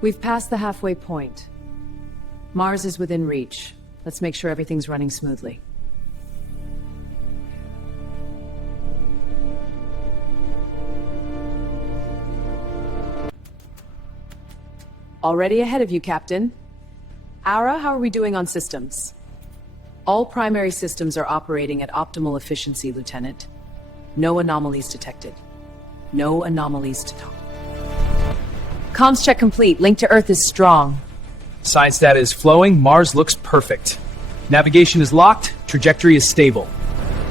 We've passed the halfway point. Mars is within reach. Let's make sure everything's running smoothly. Already ahead of you, Captain. Ara, how are we doing on systems? All primary systems are operating at optimal efficiency, Lieutenant. No anomalies detected. No anomalies to talk. Comms check complete. Link to Earth is strong. Science data is flowing. Mars looks perfect. Navigation is locked. Trajectory is stable.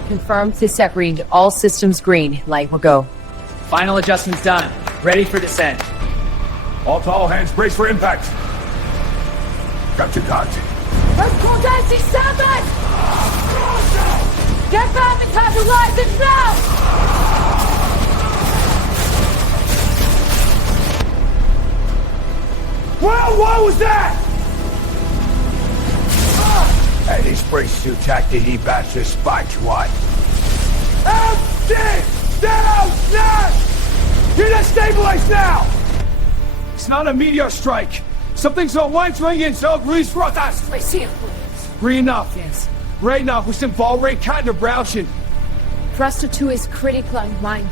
Confirmed. Sysat read. All systems green. Light will go. Final adjustments done. Ready for descent. All to all hands, brace for impact. Captain Conti. Let's call dancing Sabbath! Get back and time to life and now! Well, what was that? Hey, these bracesuit tactic he bashes spiked one. Empty! Down! You're not stabilized now! It's not a meteor strike. Something's on one swing in, so release rotas. I see it. Free enough. Yes. Right now, we some ball rate kind of browsing. Thruster 2 is critical on mine.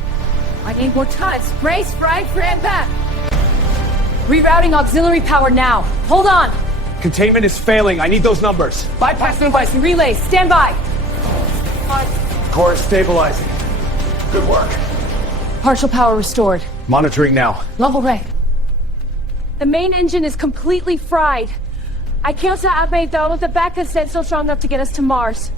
I need more time. Brace for impact. Rerouting auxiliary power now. Hold on. Containment is failing. I need those numbers. Bypass device and relays. Stand by. Core is stabilizing. Good work. Partial power restored. Monitoring now. Level ray. The main engine is completely fried. I can't upgrade though with the backup set still strong enough to get us to Mars.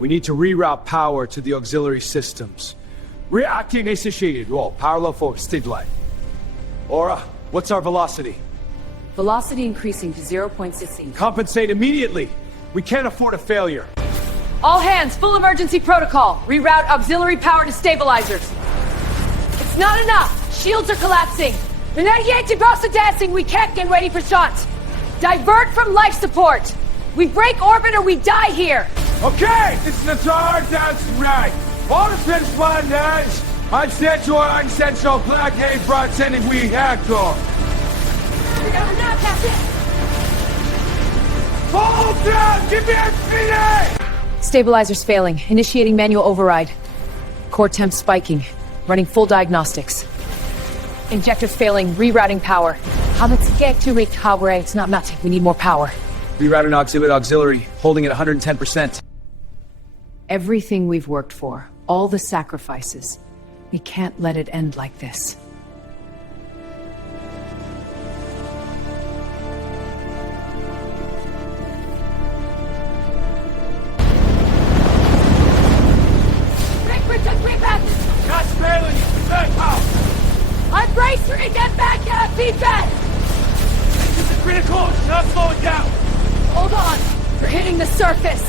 We need to reroute power to the auxiliary systems. Reacting initiated. Roll. Power level for stabilize. Aura, what's our velocity? Velocity increasing to 0.16. Compensate immediately. We can't afford a failure. All hands, full emergency protocol. Reroute auxiliary power to stabilizers. It's not enough. Shields are collapsing. Renegade to dancing. We can't get ready for shots. Divert from life support. We break orbit or we die here. Okay, this is the third dance right. All the responders. I'm central and central blockade front sending reactor. We got it now, Captain. Hold down! Give me a speed! Stabilizers failing. Initiating manual override. Core temp spiking. Running full diagnostics. Injectors failing. Rerouting power. How much get to recover? It's not matter. We need more power. Rerouting auxiliary. Holding at 110%. Everything we've worked for. All the sacrifices. We can't let it end like this. Not failing you! Back out! I'm bracing to get back out of feedback! This is critical! It's not slowing down! Hold on! We're hitting the surface!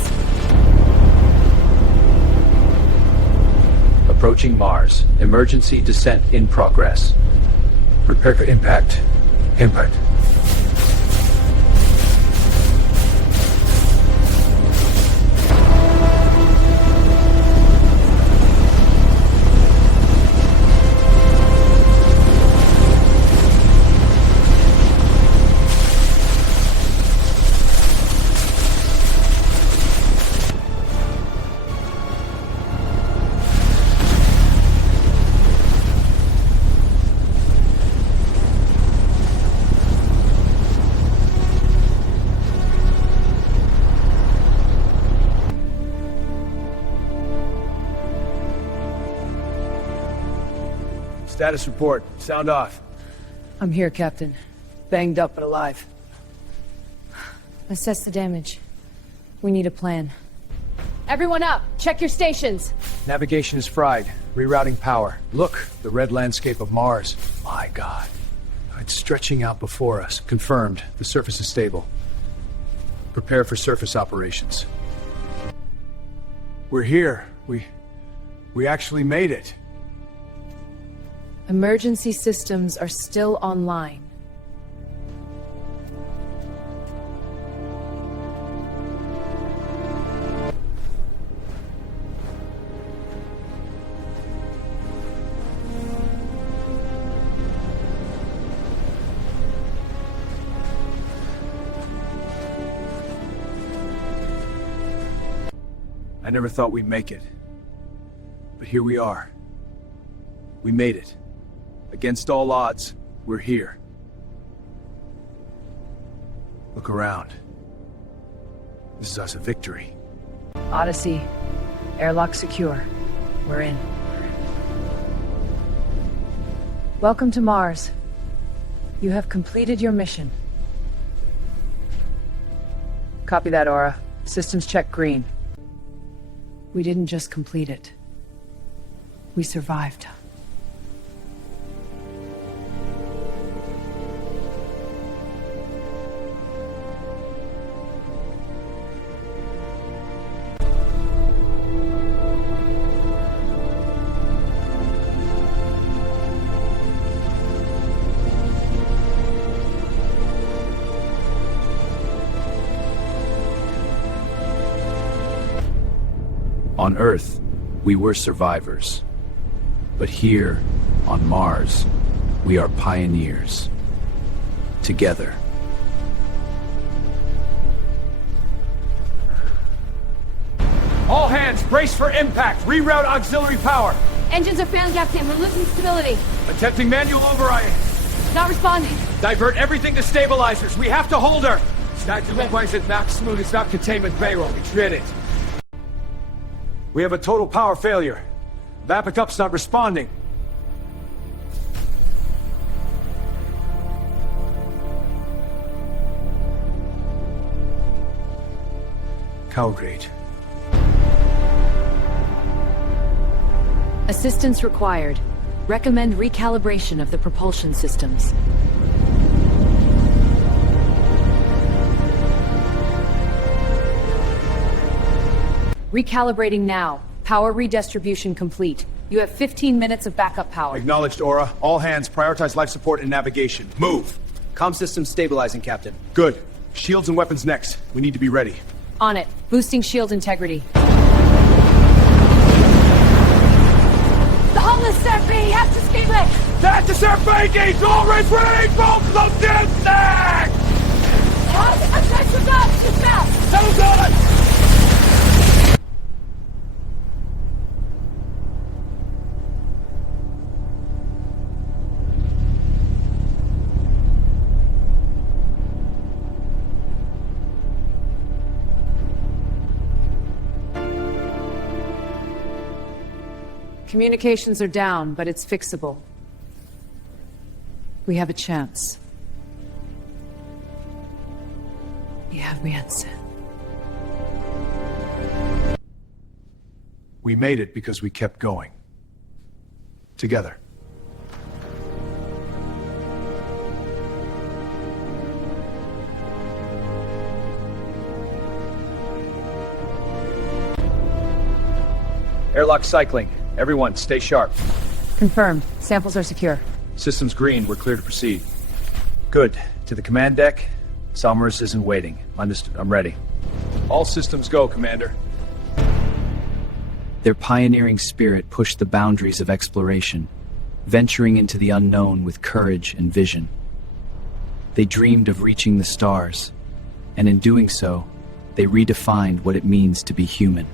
Approaching Mars. Emergency descent in progress. Prepare for impact. Impact. Status report. Sound off. I'm here, Captain. Banged up but alive. Assess the damage. We need a plan. Everyone up! Check your stations! Navigation is fried. Rerouting power. Look, the red landscape of Mars. My God. It's stretching out before us. Confirmed. The surface is stable. Prepare for surface operations. We're here. We actually made it. Emergency systems are still online. I never thought we'd make it. But here we are. We made it. Against all odds, we're here. Look around. This is us a victory. Odyssey, airlock secure. We're in. Welcome to Mars. You have completed your mission. Copy that, Aura. Systems check green. We didn't just complete it. We survived. On Earth, we were survivors. But here, on Mars, we are pioneers. Together. All hands, brace for impact. Reroute auxiliary power. Engines are failing, Captain. We're losing stability. Attempting manual override. Not responding. Divert everything to stabilizers. We have to hold her. Stabilize max smooth. It's not containment payroll. We did it. We have a total power failure. Backup's not responding. Calibrate. Assistance required. Recommend recalibration of the propulsion systems. Recalibrating now. Power redistribution complete. You have 15 minutes of backup power. Acknowledged, Aura. All hands, prioritize life support and navigation. Move! Comm system stabilizing, Captain. Good. Shields and weapons next. We need to be ready. On it. Boosting shield integrity. The homeless Serpy has to escape it! That's the Serpagis! All retreat! Both close in! Next! I'm trying to stop! Dispel! Settle down! Communications are down, but it's fixable. We have a chance. We have the answer. We made it because we kept going. Together. Airlock cycling. Everyone, stay sharp. Confirmed. Samples are secure. Systems green, we're clear to proceed. Good. To the command deck. Somers isn't waiting. Understood. I'm ready. All systems go, Commander. Their pioneering spirit pushed the boundaries of exploration, venturing into the unknown with courage and vision. They dreamed of reaching the stars, and in doing so, they redefined what it means to be human.